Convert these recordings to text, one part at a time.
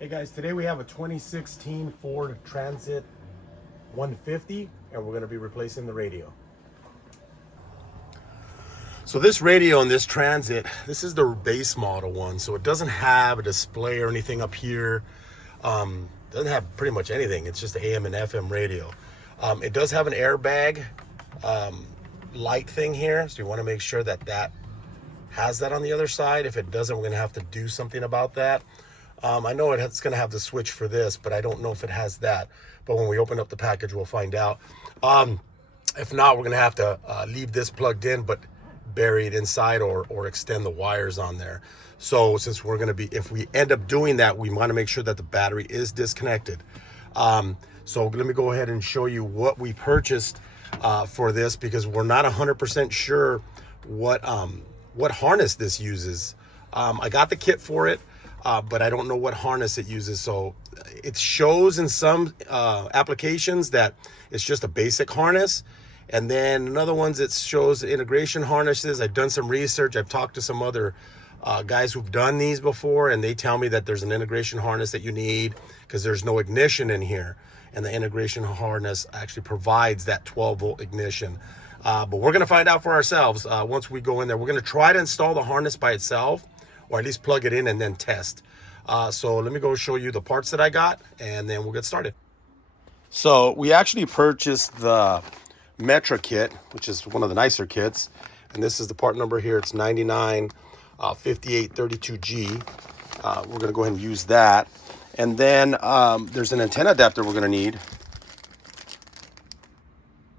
Hey guys, today we have a 2016 Ford Transit 150 and we're going to be replacing the radio. So this radio in this Transit, this is the base model one, so it doesn't have a display or anything up here. Doesn't have pretty much anything. It's just the AM and FM radio. It does have an airbag light thing here, so you want to make sure that that has that on the other side. If it doesn't, we're going to have to do something about that. I know it's going to have the switch for this, but I don't know if it has that. But when we open up the package, we'll find out. If not, we're going to have to leave this plugged in, but bury it inside or extend the wires on there. So since we're going to be, if we end up doing that, we want to make sure that the battery is disconnected. So let me go ahead and show you what we purchased for this, because we're not 100% sure what harness this uses. I got the kit for it. But I don't know what harness it uses. So it shows in some applications that it's just a basic harness. And then in other ones, it shows integration harnesses. I've done some research. I've talked to some other guys who've done these before, and they tell me that there's an integration harness that you need because there's no ignition in here. And the integration harness actually provides that 12-volt ignition. But we're going to find out for ourselves once we go in there. We're going to try to install the harness by itself, or at least plug it in and then test. So let me go show you the parts that I got, and then we'll get started. So we actually purchased the Metra kit, which is one of the nicer kits. And this is the part number here. It's 995832G. We're gonna go ahead and use that. And then there's an antenna adapter we're gonna need,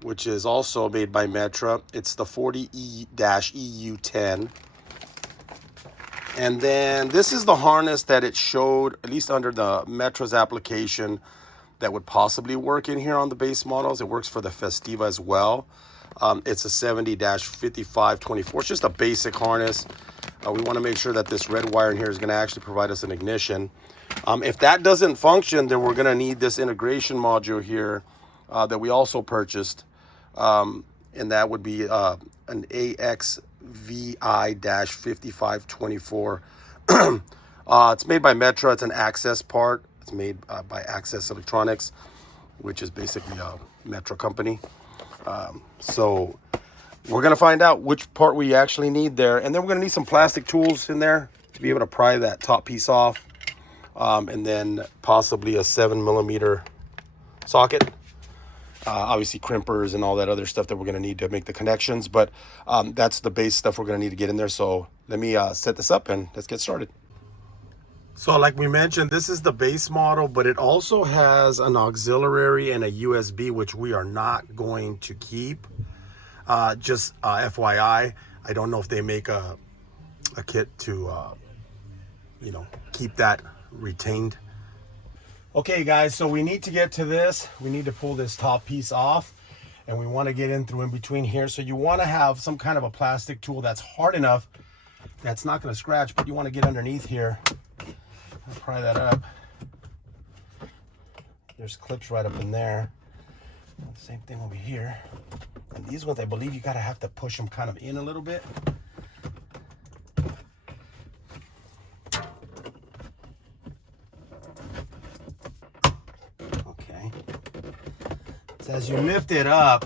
which is also made by Metra. It's the 40E-EU10. And then this is the harness that it showed, at least under the Metra's application, that would possibly work in here on the base models. It works for the Festiva as well. It's a 70-5524. It's just a basic harness. We want to make sure that this red wire in here is going to actually provide us an ignition. If that doesn't function, then we're going to need this integration module here that we also purchased. And that would be an AXVI-5524. It's made by Metra. It's an Access part. It's made by Access Electronics, which is basically a Metra company. So we're going to find out which part we actually need there. And then we're going to need some plastic tools in there to be able to pry that top piece off. And then possibly a 7mm socket. Obviously crimpers and all that other stuff that we're going to need to make the connections, but that's the base stuff we're going to need to get in there. So let me set this up and let's get started. So like we mentioned, this is the base model, but it also has an auxiliary and a USB, which we are not going to keep. Just FYI, I don't know if they make a kit to keep that retained. Okay guys, so we need to get to this. We need to pull this top piece off, and we want to get in through in between here. So you want to have some kind of a plastic tool that's hard enough that's not going to scratch, but you want to get underneath here and pry that up. There's clips right up in there. Same thing over here. And these ones, I believe you have to push them kind of in a little bit. As you lift it up,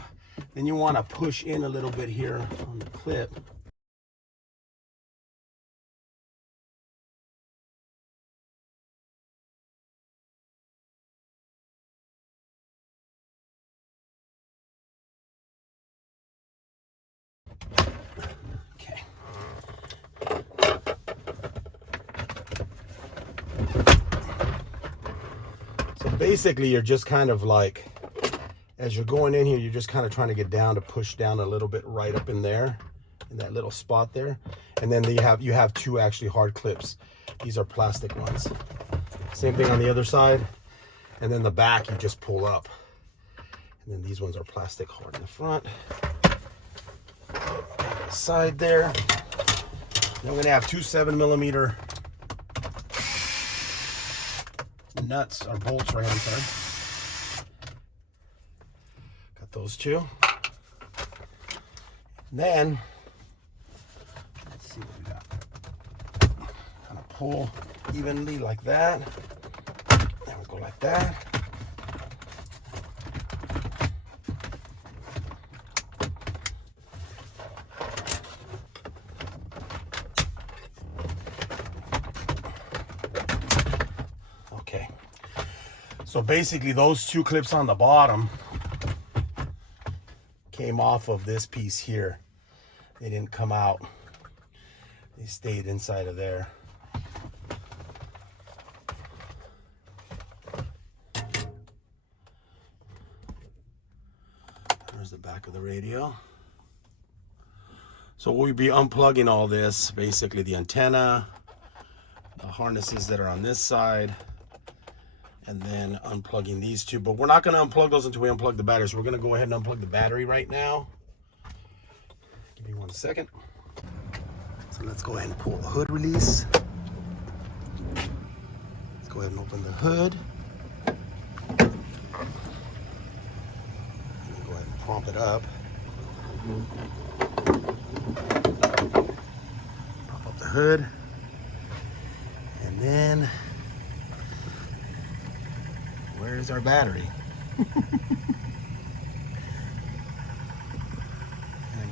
then you want to push in a little bit here on the clip. Okay. So basically, you're just kind of like, as you're going in here, you're just kind of trying to get down to push down a little bit right up in there, in that little spot there. And then you have two actually hard clips. These are plastic ones. Same thing on the other side. And then the back, you just pull up. And then these ones are plastic hard in the front. On the side there. Then we're gonna have two 7mm nuts or bolts right on there. Those two. And then let's see what we got. Kind of pull evenly like that. Go like that. Okay. So basically those two clips on the bottom came off of this piece here. They didn't come out. They stayed inside of there. There's the back of the radio. So we'll be unplugging all this, basically the antenna, the harnesses that are on this side, and then unplugging these two. But we're not going to unplug those until we unplug the battery. So we're going to go ahead and unplug the battery right now. Give me 1 second. So let's go ahead and pull the hood release. Let's go ahead and open the hood. Go ahead and pump it up. Pop up the hood. And then, where's our battery? I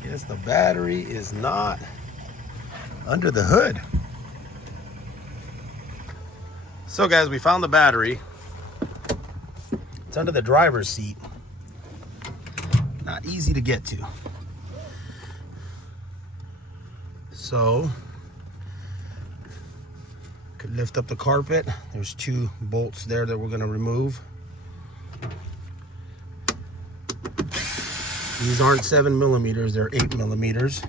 guess the battery is not under the hood. So guys, we found the battery. It's under the driver's seat. Not easy to get to. So, could lift up the carpet. There's 2 bolts there that we're going to remove. These aren't 7 millimeters, they're 8 millimeters.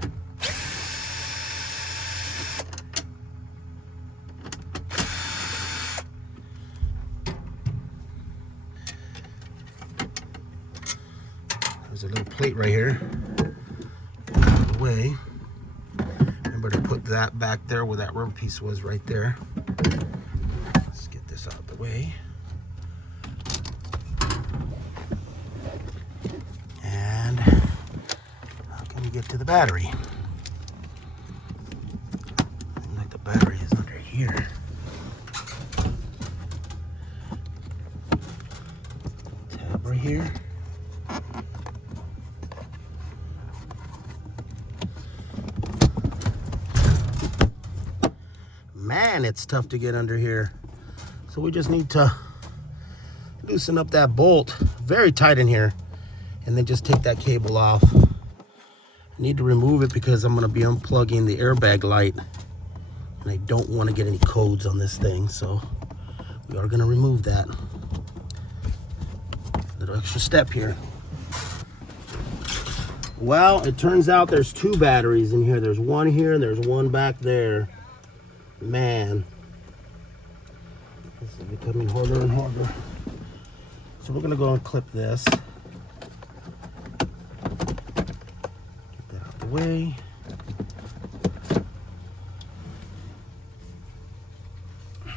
There's a little plate right here. Out of the way. Remember to put that back there where that rubber piece was right there. Let's get this out of the way. And how can we get to the battery? Seems like the battery is under here. Tab right here. Man, it's tough to get under here. So we just need to loosen up that bolt, very tight in here, and then just take that cable off. I need to remove it because I'm going to be unplugging the airbag light, and I don't want to get any codes on this thing, so we are going to remove that. Little extra step here. Well, it turns out there's 2 batteries in here. There's one here and there's one back there. Man, this is becoming harder and harder. So we're gonna go and clip this. Get that out of the way. I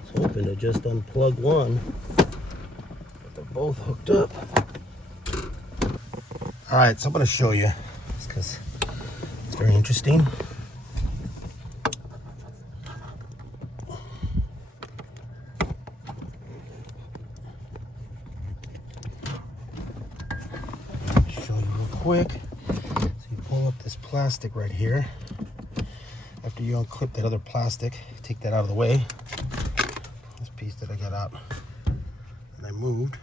was hoping to just unplug one, but they're both hooked up. All right, so I'm gonna show you, because it's very interesting. Quick. So you pull up this plastic right here. After you unclip that other plastic, take that out of the way. This piece that I got out and I moved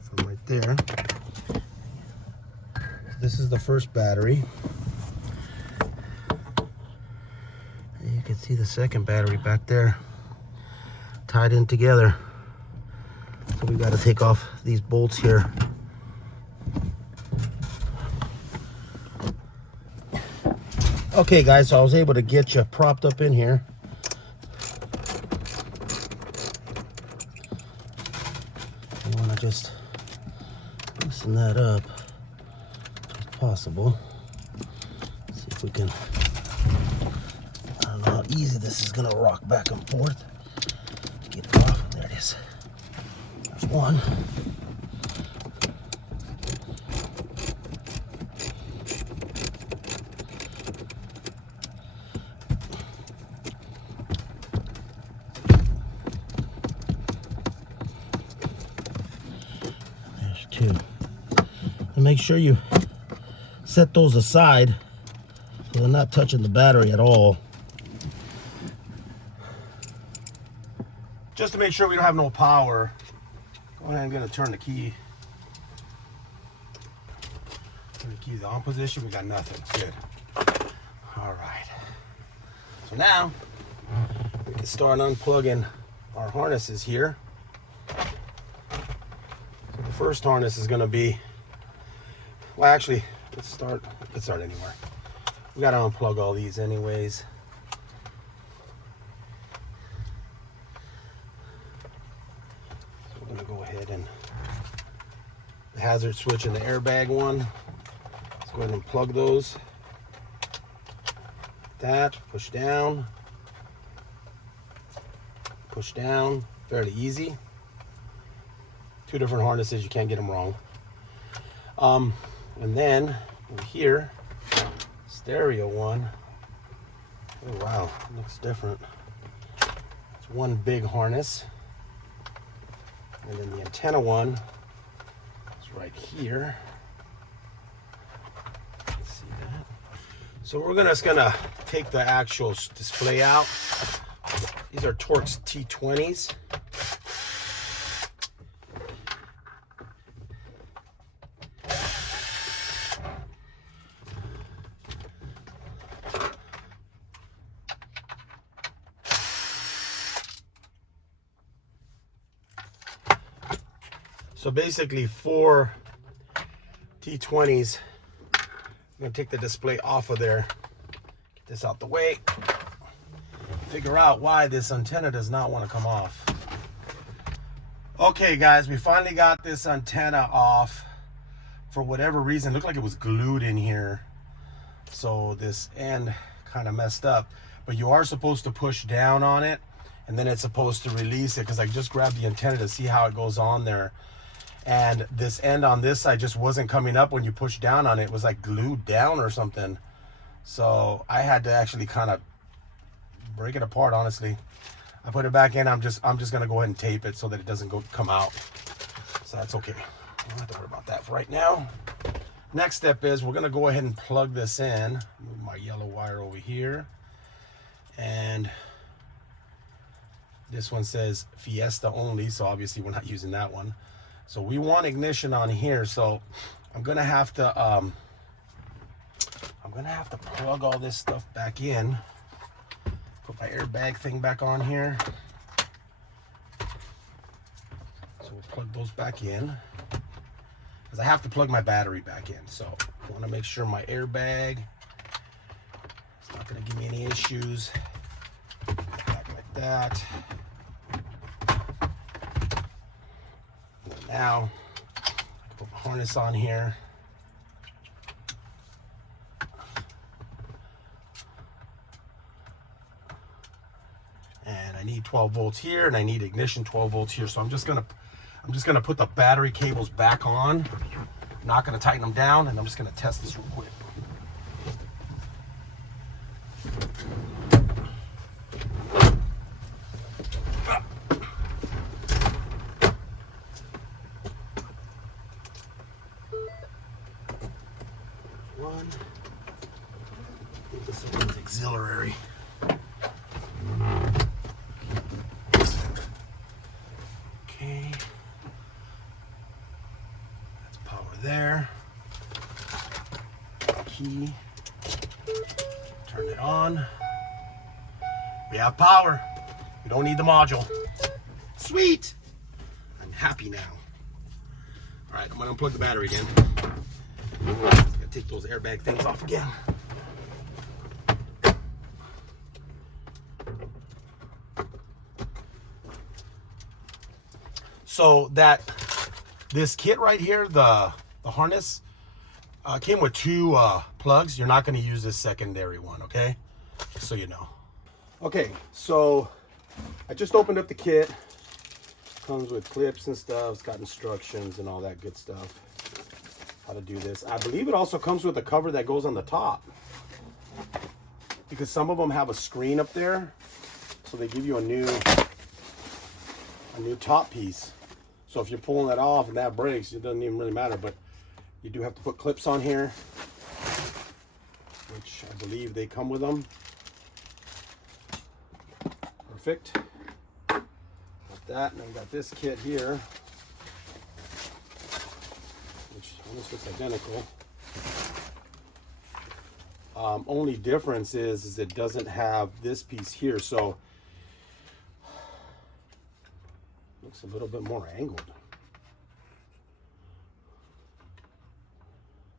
from right there. So this is the first battery. And you can see the second battery back there tied in together. So we got to take off these bolts here. Okay guys, so I was able to get you propped up in here. You want to just loosen that up as possible. See if we can, I don't know how easy this is going to rock back and forth. Get it off. There it is. There's one. make sure you set those aside so they're not touching the battery at all. Just to make sure we don't have no power, go ahead and I'm gonna turn the key. Turn the key to the on position, we got nothing, good. All right, so now we can start unplugging our harnesses here. So the first harness is gonna be, well actually, let's start anywhere. We gotta unplug all these anyways. So we're gonna go ahead and the hazard switch and the airbag one. Let's go ahead and plug those. That, push down, fairly easy. Two different harnesses, you can't get them wrong. And then over here, stereo one. Oh wow, looks different. It's one big harness. And then the antenna one is right here. Let's see that. So we're just gonna take the actual display out. These are Torx T20s. So basically 4 T20s. I'm gonna take the display off of there, get this out the way, figure out why this antenna does not want to come off. Okay guys, we finally got this antenna off. For whatever reason, it looked like it was glued in here. So this end kind of messed up, but you are supposed to push down on it and then it's supposed to release it, because I just grabbed the antenna to see how it goes on there. And this end on this side just wasn't coming up when you push down on it. It was like glued down or something. So I had to actually kind of break it apart, honestly. I put it back in. I'm just gonna go ahead and tape it so that it doesn't come out. So that's okay. I don't have to worry about that for right now. Next step is we're gonna go ahead and plug this in. Move my yellow wire over here. And this one says Fiesta only, so obviously we're not using that one. So we want ignition on here, so I'm gonna have to plug all this stuff back in. Put my airbag thing back on here. So we'll plug those back in, because I have to plug my battery back in. So I want to make sure my airbag is not gonna give me any issues. Back like that. Now, I can put my harness on here. And I need 12 volts here, and I need ignition 12 volts here. So I'm just gonna put the battery cables back on. I'm not gonna tighten them down, and I'm just gonna test this real quick. One. I think this one's auxiliary. Okay. That's power there. Key. Turn it on. We have power. We don't need the module. Sweet! I'm happy now. All right, I'm gonna unplug the battery again. Gotta take those airbag things off again. So this kit right here, the harness, came with 2 plugs. You're not going to use this secondary one, okay? Just so you know. Okay, so I just opened up the kit. Comes with clips and stuff. It's got instructions and all that good stuff. How to do this. I believe it also comes with a cover that goes on the top, because some of them have a screen up there, so they give you a new top piece. So if you're pulling that off and that breaks, it doesn't even really matter. But You do have to put clips on here, which I believe they come with them. Perfect. Got that, and then we got this kit here, which almost looks identical. Only difference is it doesn't have this piece here, so looks a little bit more angled.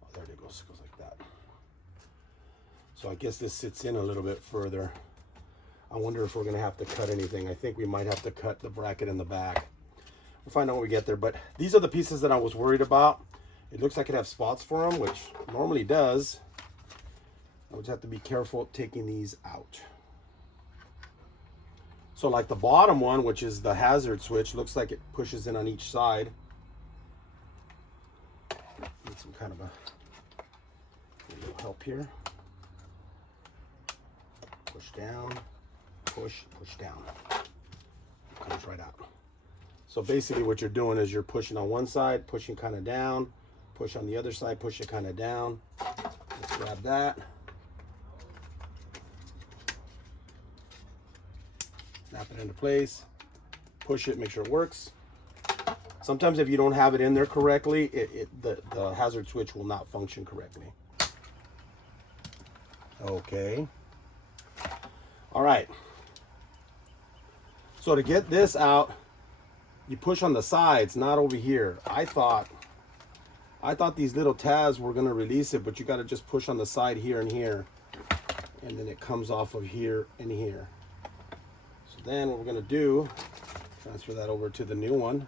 Oh, there it goes. It goes like that. So I guess this sits in a little bit further. I wonder if we're going to have to cut anything. I think we might have to cut the bracket in the back. We'll find out when we get there. But these are the pieces that I was worried about. It looks like it has spots for them, which normally does. I would have to be careful taking these out. So like the bottom one, which is the hazard switch, looks like it pushes in on each side. Need some kind of a little help here. Push down, push down. It comes right out. So basically what you're doing is you're pushing on one side, pushing kind of down, push on the other side, push it kind of down. Let's grab that. Snap it into place, push it, make sure it works. Sometimes if you don't have it in there correctly, the hazard switch will not function correctly. Okay. All right. So to get this out, you push on the sides, not over here. I thought these little tabs were gonna release it, but you gotta just push on the side here and here, and then it comes off of here and here. Then what we're going to do, transfer that over to the new one.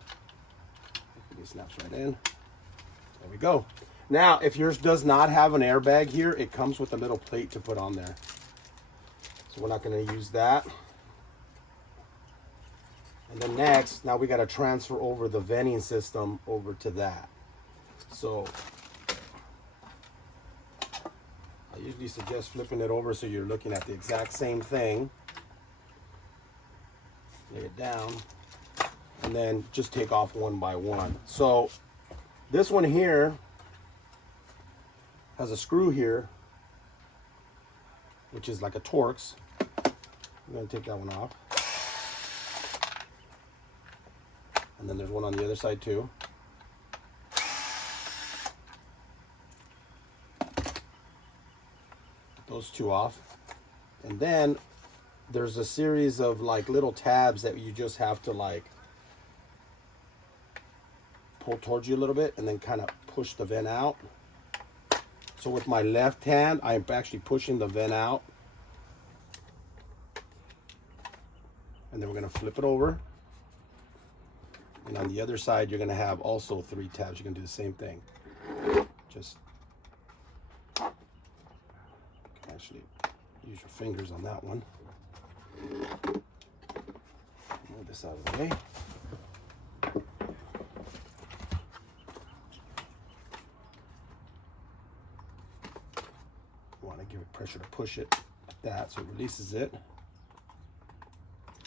It snaps right in. There we go. Now, if yours does not have an airbag here, it comes with a little plate to put on there. So we're not going to use that. And then next, now we got to transfer over the venting system over to that. So I usually suggest flipping it over so you're looking at the exact same thing. Lay it down, and then just take off one by one. So this one here has a screw here, which is like a Torx. I'm going to take that one off. And then there's one on the other side too. Those two off. And then there's a series of like little tabs that you just have to like pull towards you a little bit and then kind of push the vent out. So with my left hand, I'm actually pushing the vent out. And then we're going to flip it over. And on the other side, you're going to have also 3 tabs. You're going to do the same thing. Just actually use your fingers on that one. Move this out of the way. You want to give it pressure to push it like that so it releases it.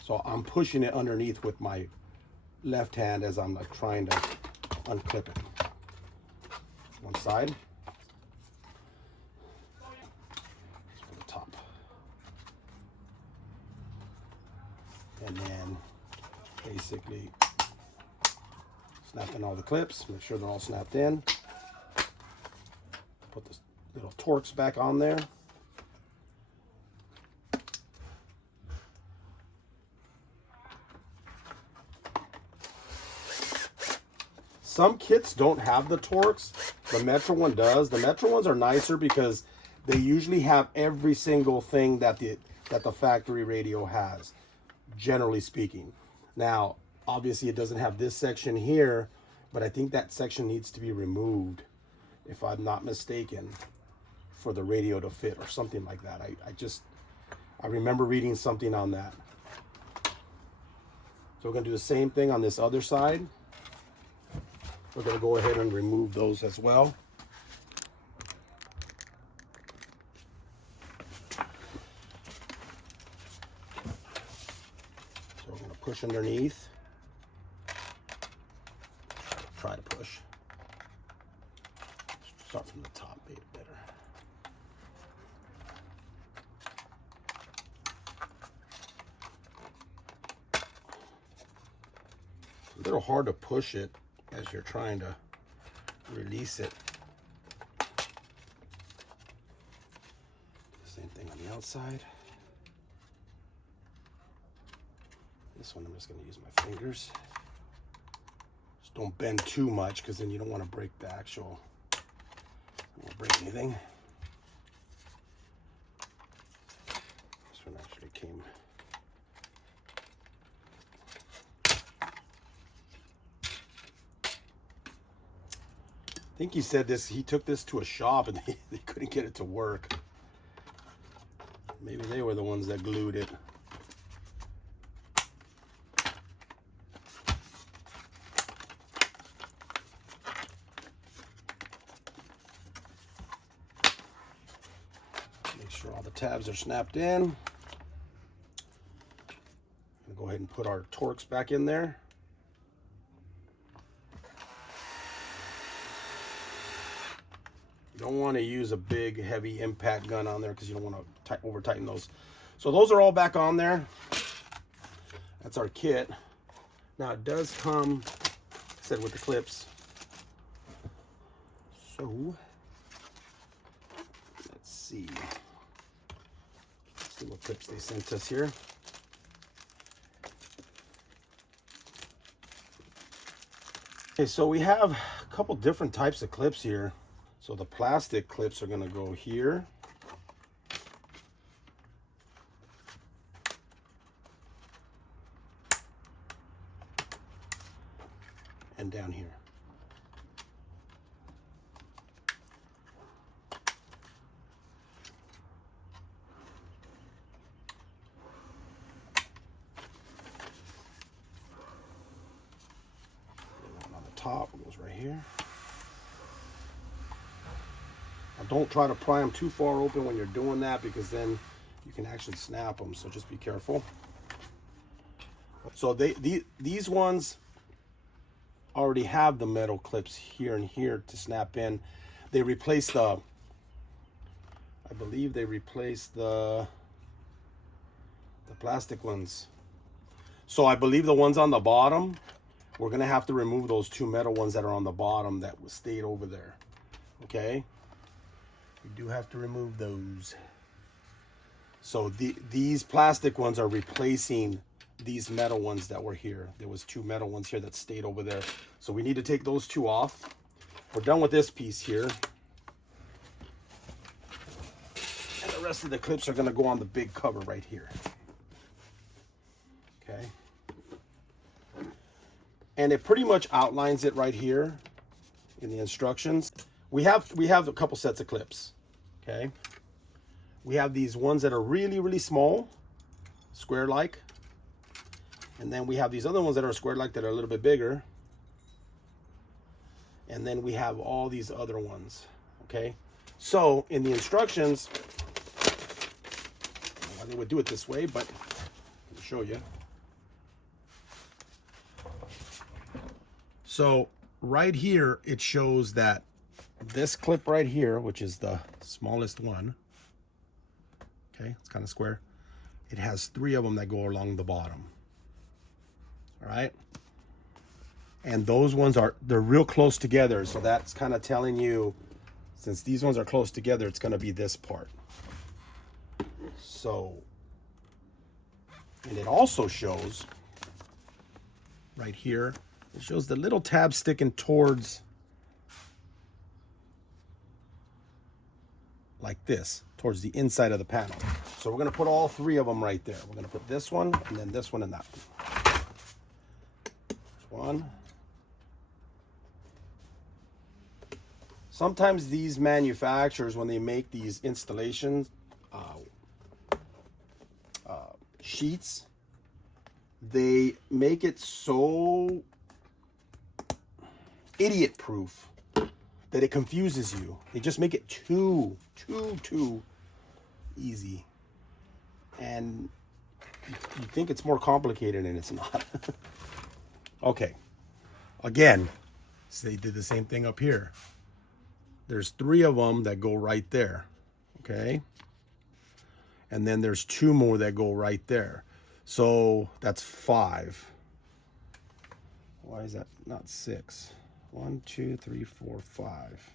So I'm pushing it underneath with my left hand as I'm like trying to unclip it. One side. For the top. And then basically snap in all the clips, make sure they're all snapped in. Put this little Torx back on there. Some kits don't have the Torx. The Metra one does. The Metra ones are nicer because they usually have every single thing that the factory radio has, generally speaking. Now, obviously it doesn't have this section here, but I think that section needs to be removed, if I'm not mistaken, for the radio to fit or something like that. I remember reading something on that. So we're gonna do the same thing on this other side. We're going to go ahead and remove those as well. So we're going to push underneath. Try to push. Start from the top, maybe better. It's a little hard to push it as you're trying to release it. Same thing on the outside. This one I'm just going to use my fingers. Just don't bend too much because then you don't want to break the actual, you won't break anything. This one actually came. I think he said this, he took this to a shop and they couldn't get it to work. Maybe they were the ones that glued it. Make sure all the tabs are snapped in. I'm gonna go ahead and put our Torx back in there. You don't want to use a big heavy impact gun on there because you don't want to over tighten those. So those are all back on there. That's our kit. Now it does come, like I said, with the clips. So let's see what clips they sent us here. Okay, so we have a couple different types of clips here. So the plastic clips are going to go here. And down here. One on the top goes right here. Don't try to pry them too far open when you're doing that because then you can actually snap them, so just be careful. So these ones already have the metal clips here and here to snap in. They replaced the, I believe they replaced the plastic ones. So I believe the ones on the bottom, we're gonna have to remove those two metal ones that are on the bottom that stayed over there, okay? We do have to remove those. So these plastic ones are replacing these metal ones that were here. There was two metal ones here that stayed over there. So we need to take those two off. We're done with this piece here. And the rest of the clips are gonna go on the big cover right here. Okay. And it pretty much outlines it right here in the instructions. We have a couple sets of clips, okay? We have these ones that are really, really small, square-like. And then we have these other ones that are square-like that are a little bit bigger. And then we have all these other ones, okay? So in the instructions, I don't know why they would do it this way, but I'll show you. So right here, it shows that this clip right here, which is the smallest one, okay, it's kind of square, it has 3 of them that go along the bottom. All right, and those ones they're real close together, so that's kind of telling you, since these ones are close together, it's going to be this part. So, and it also shows right here, it shows the little tab sticking towards, like this, towards the inside of the panel. So we're going to put all 3 of them right there. We're going to put this one, and then this one, and that one. There's one. Sometimes these manufacturers, when they make these installation sheets, they make it so idiot proof that it confuses you. They just make it too easy. And you think it's more complicated, and it's not. Okay. Again, so they did the same thing up here. There's 3 of them that go right there, okay? And then there's 2 more that go right there. So that's 5. Why is that not 6? 1, 2, 3, 4, 5.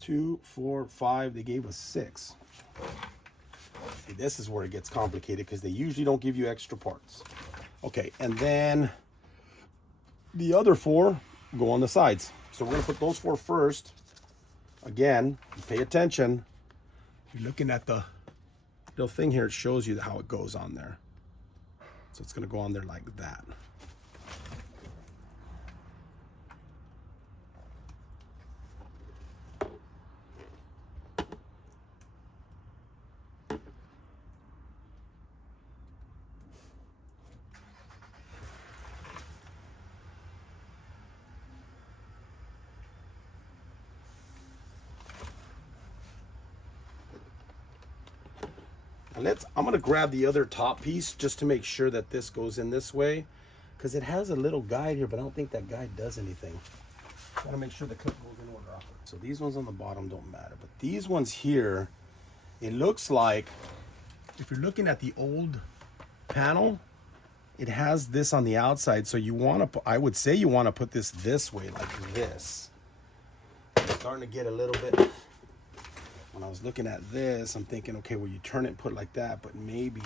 2, 4, 5, they gave us 6. See, this is where it gets complicated because they usually don't give you extra parts. Okay, and then the other 4 go on the sides. So we're gonna put those 4 first. Again, pay attention. If you're looking at the little thing here, it shows you how it goes on there. So it's gonna go on there like that. I'm gonna grab the other top piece just to make sure that this goes in this way, because it has a little guide here, but I don't think that guide does anything. Gotta make sure the clip goes in order. So these ones on the bottom don't matter, but these ones here, it looks like, if you're looking at the old panel, it has this on the outside. So you want to, I would say you want to put this way, like this. I'm starting to get a little bit. When I was looking at this, I'm thinking, okay, well, you turn it and put it like that, but maybe,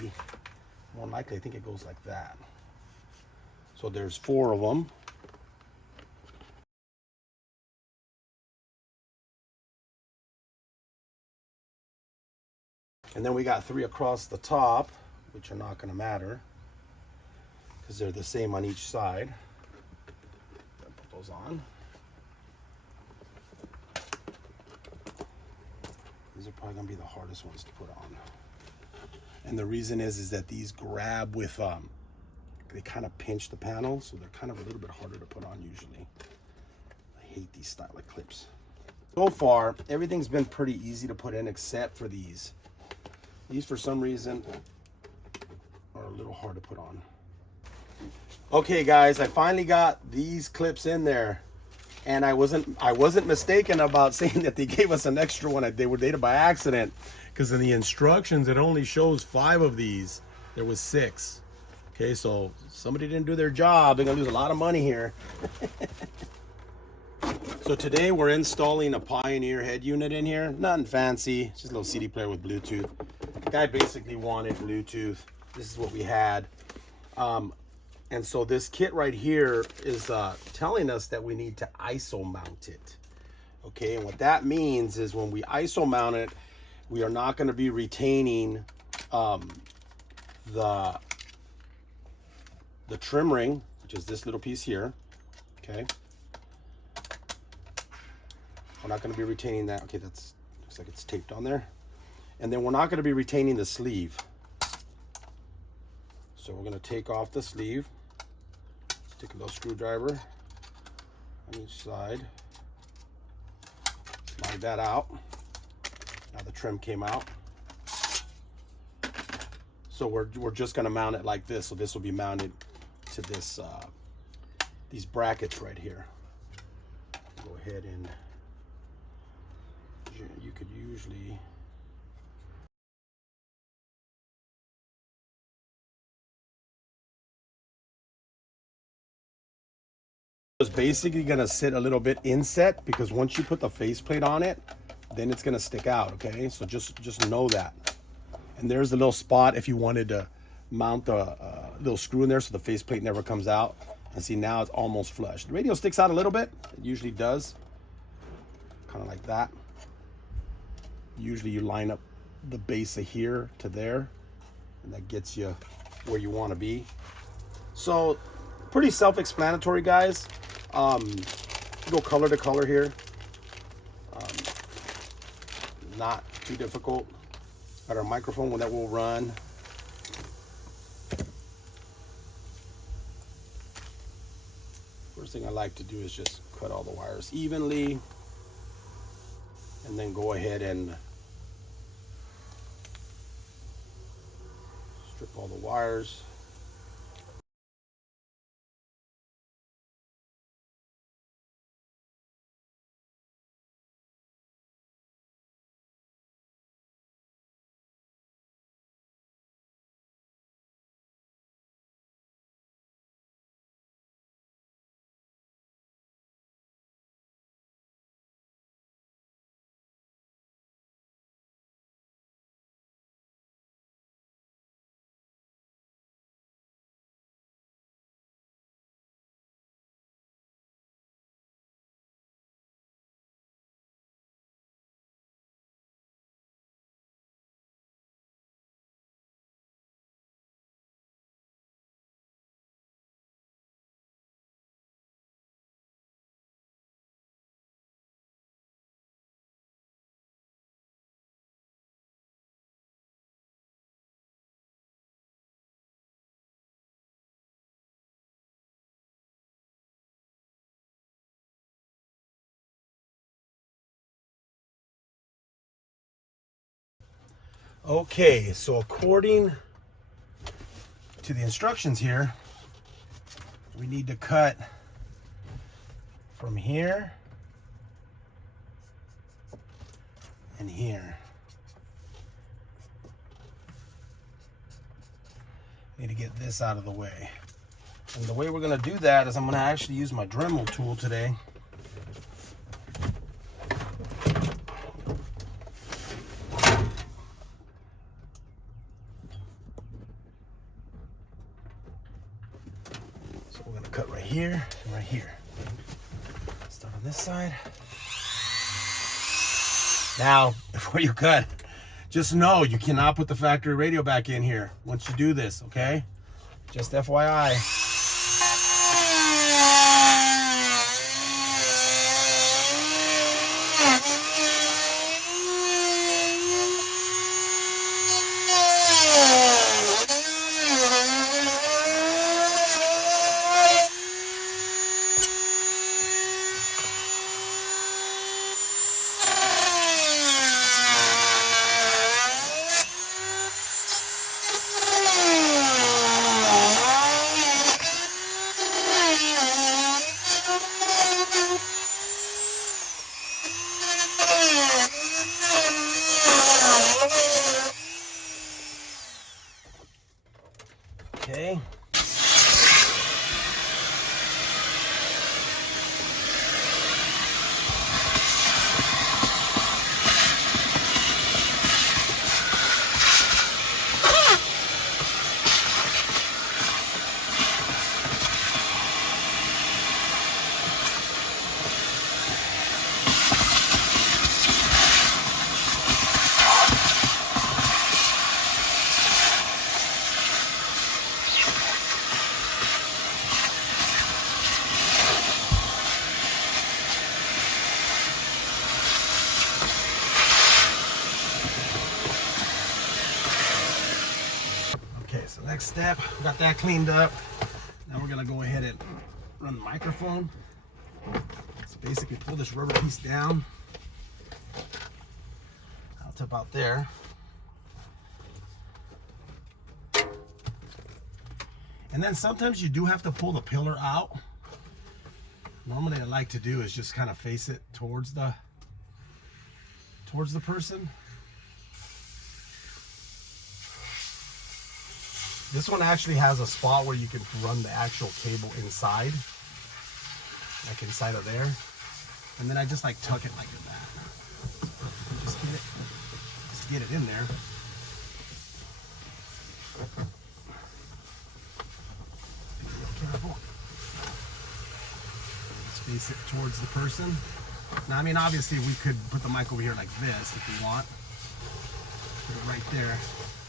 more likely, I think it goes like that. So there's 4 of them. And then we got 3 across the top, which are not going to matter because they're the same on each side. Put those on. These are probably gonna be the hardest ones to put on. And the reason is that these grab with, they kind of pinch the panel, so they're kind of a little bit harder to put on usually. I hate these style of clips. So far, everything's been pretty easy to put in except for these. These, for some reason, are a little hard to put on. Okay, guys, I finally got these clips in there. And I wasn't mistaken about saying that they gave us an extra one. They were dated by accident, because in the instructions it only shows 5 of these. There was 6. Okay, so somebody didn't do their job. They're gonna lose a lot of money here. So today we're installing a Pioneer head unit in here. Nothing fancy, it's just a little CD player with Bluetooth. The guy basically wanted Bluetooth. This is what we had. And so this kit right here is telling us that we need to ISO mount it. Okay, and what that means is when we ISO mount it, we are not going to be retaining the trim ring, which is this little piece here. Okay, we're not going to be retaining that. Okay, that's looks like it's taped on there. And then we're not going to be retaining the sleeve. So we're going to take off the sleeve. Take a little screwdriver on each side. Slide that out. Now the trim came out. So we're just going to mount it like this. So this will be mounted to this these brackets right here. Go ahead and you could usually. It's basically gonna sit a little bit inset, because once you put the faceplate on it, then it's gonna stick out. Okay, so just know that. And there's a little spot if you wanted to mount a little screw in there so the faceplate never comes out. And see, now it's almost flush. The radio sticks out a little bit. It usually does, kind of like that. Usually you line up the base of here to there, and that gets you where you want to be. So pretty self-explanatory, guys. Go color to color here. Not too difficult. Got our microphone that will run. First thing I like to do is just cut all the wires evenly, and then go ahead and strip all the wires. Okay, so according to the instructions here, we need to cut from here and here. Need to get this out of the way. And the way we're gonna do that is I'm gonna actually use my Dremel tool today. So we're gonna cut right here and right here. Start on this side. Now, before you cut, just know you cannot put the factory radio back in here once you do this, okay? Just FYI. Okay. Okay, so next step, got that cleaned up. Now we're gonna go ahead and run the microphone. So basically pull this rubber piece down. I'll tip out there. And then sometimes you do have to pull the pillar out. Normally I like to do is just kind of face it towards the person. This one actually has a spot where you can run the actual cable inside, like inside of there. And then I just like tuck it like that. Just get it in there. Be real careful. Just face it towards the person. Now, I mean, obviously we could put the mic over here like this if we want. Put it right there.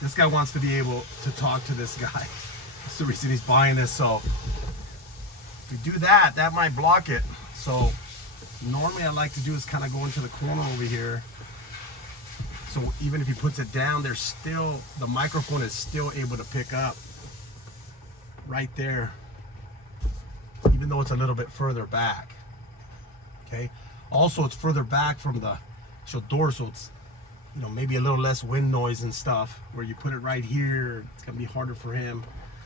This guy wants to be able to talk to this guy. That's the reason he's buying this. So if we do that, that might block it. So normally I like to do is kind of go into the corner over here. So even if he puts it down, there's still, the microphone is still able to pick up right there, even though it's a little bit further back. Okay. Also, it's further back from the actual door, so it's, you know, maybe a little less wind noise and stuff. Where you put it right here, it's gonna be harder for him.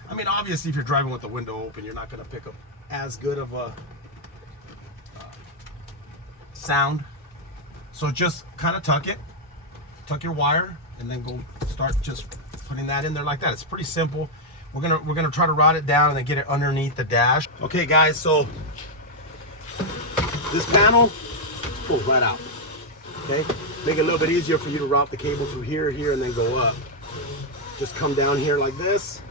I mean, obviously, if you're driving with the window open, you're not gonna pick up as good of a sound. So just kind of tuck your wire, and then go start just putting that in there like that. It's pretty simple. We're gonna try to route it down and then get it underneath the dash. Okay, guys. So this panel just pulls right out. Okay. Make it a little bit easier for you to route the cable through here, and then go up. Just come down here like this,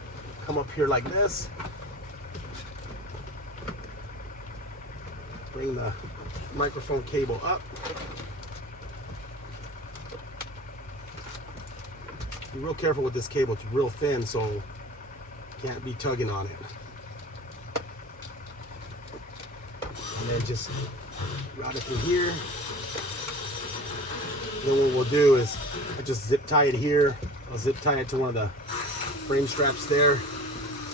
come up here like this. Bring the microphone cable up. Be real careful with this cable, it's real thin, so you can't be tugging on it. And then just route it through here. Then what we'll do is I just zip tie it here. I'll zip tie it to one of the frame straps there.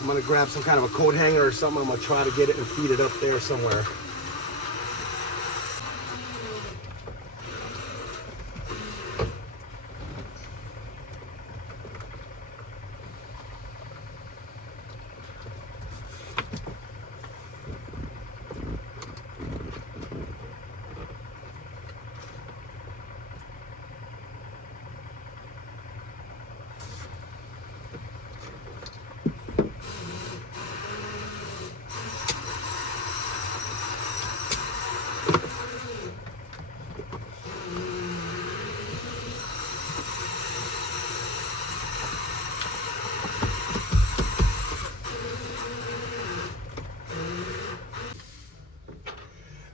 I'm gonna grab some kind of a coat hanger or something. I'm gonna try to get it and feed it up there somewhere.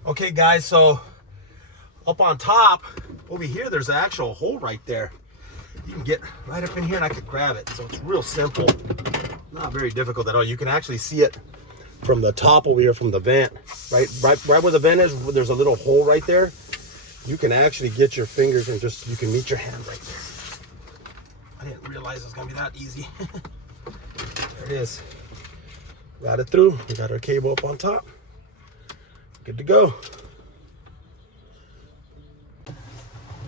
Okay guys, so up on top over here there's an actual hole right there. You can get right up in here and I could grab it. So it's real simple, not very difficult at all. You can actually see it from the top over here, from the vent, right where the vent is. There's a little hole right there. You can actually get your fingers and just, you can meet your hand right there. I didn't realize it was gonna be that easy. There it is. Got it through. We got our cable up on top. Good to go.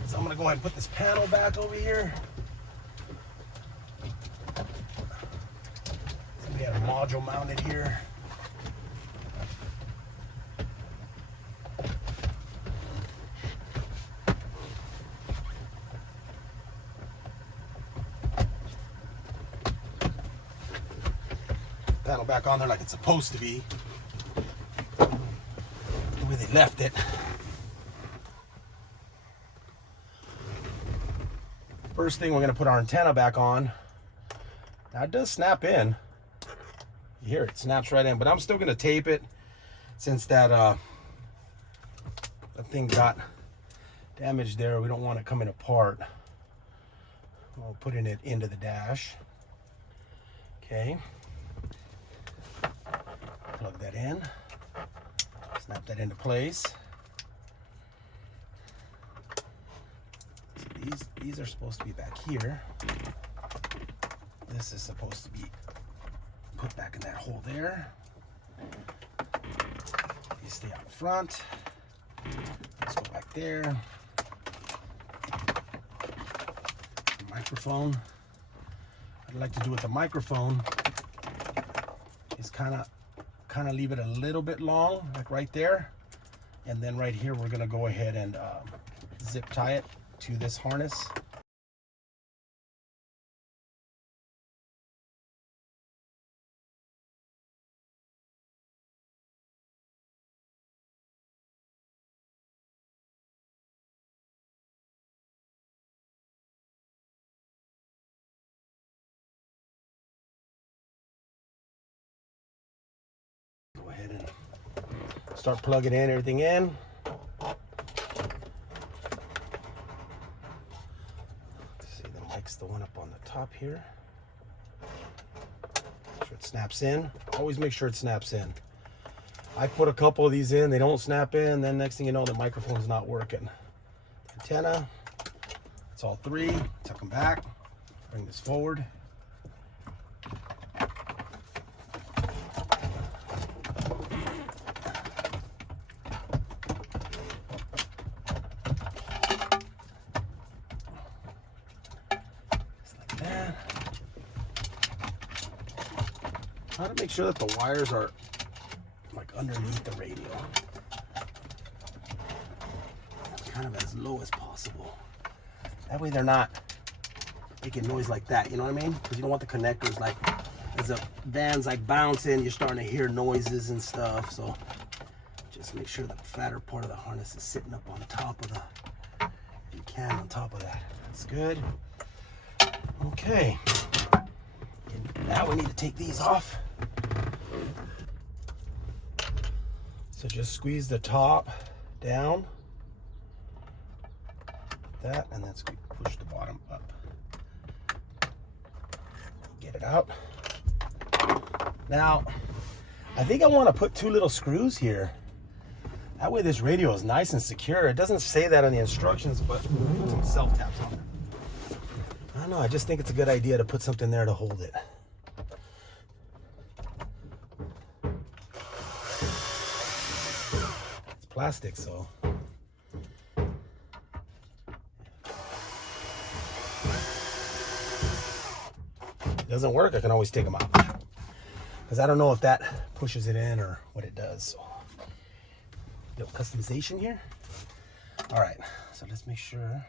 So I'm gonna go ahead and put this panel back over here. So we got a module mounted here. Panel back on there like it's supposed to be, the way they left it. First thing, we're going to put our antenna back on. Now it does snap in. You hear it snaps right in, but I'm still going to tape it since that thing got damaged there. We don't want it coming apart. We're putting it into the dash. Okay. Plug that in. Snap that into place. So these are supposed to be back here. This is supposed to be put back in that hole there. These stay out front. Let's go back there. Microphone. What I'd like to do with the microphone is kind of leave it a little bit long, like right there, and then right here we're gonna go ahead and zip tie it to this harness. Go ahead and start plugging in everything in. See, the mic's the one up on the top here. Make sure it snaps in. Always make sure it snaps in. I put a couple of these in, they don't snap in, then next thing you know, the microphone's not working. Antenna, it's all three. Tuck them back, bring this forward. Try to make sure that the wires are like underneath the radio, kind of as low as possible. That way they're not making noise like that, you know what I mean? Because you don't want the connectors, like as the van's like bouncing, you're starting to hear noises and stuff. So just make sure the fatter part of the harness is sitting up on top of the, if you can, on top of that. That's good. Okay. Now we need to take these off. So just squeeze the top down, like that, and then push the bottom up. Get it out. Now, I think I want to put two little screws here. That way this radio is nice and secure. It doesn't say that on the instructions, but put some self-taps on it. I don't know, I just think it's a good idea to put something there to hold it. Plastic, so if it doesn't work, I can always take them out, because I don't know if that pushes it in or what it does. So, little customization here. All right, so let's make sure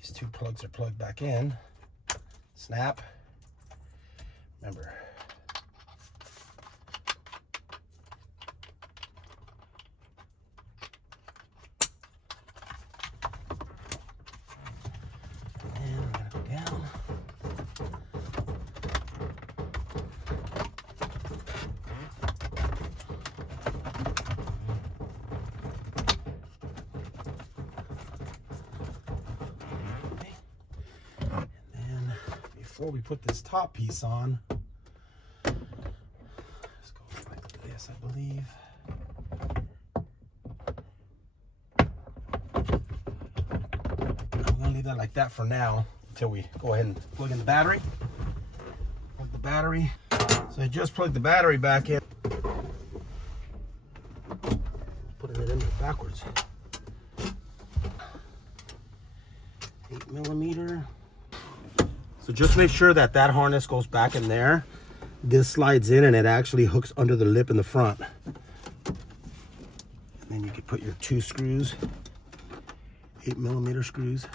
these two plugs are plugged back in. Snap. Remember, before we put this top piece on, let's go like this, I believe. I'm gonna leave that like that for now until we go ahead and plug in the battery. Plug the battery. So I just plugged the battery back in. Putting it in backwards. 8mm. So just make sure that that harness goes back in there. This slides in and it actually hooks under the lip in the front. And then you can put your 2 screws, 8mm screws.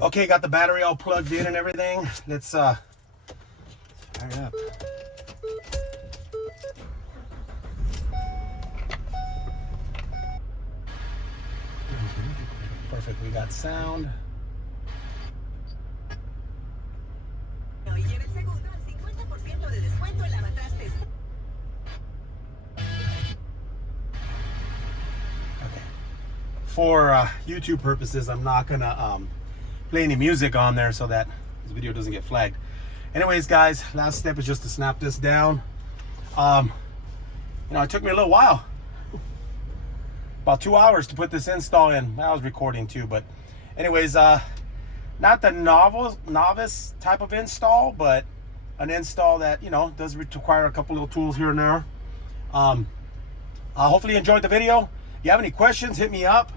Okay, got the battery all plugged in and everything. Let's fire it up. Perfect, we got sound. Okay. For YouTube purposes, I'm not gonna play any music on there so that this video doesn't get flagged. Anyways, guys, last step is just to snap this down. You know, it took me a little while, about 2 hours to put this install in. I was recording too, but anyways, not the novice type of install, but an install that, you know, does require a couple little tools here and there. Hopefully you enjoyed the video. If you have any questions, hit me up.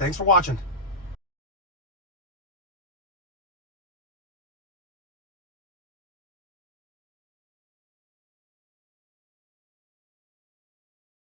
Thanks for watching.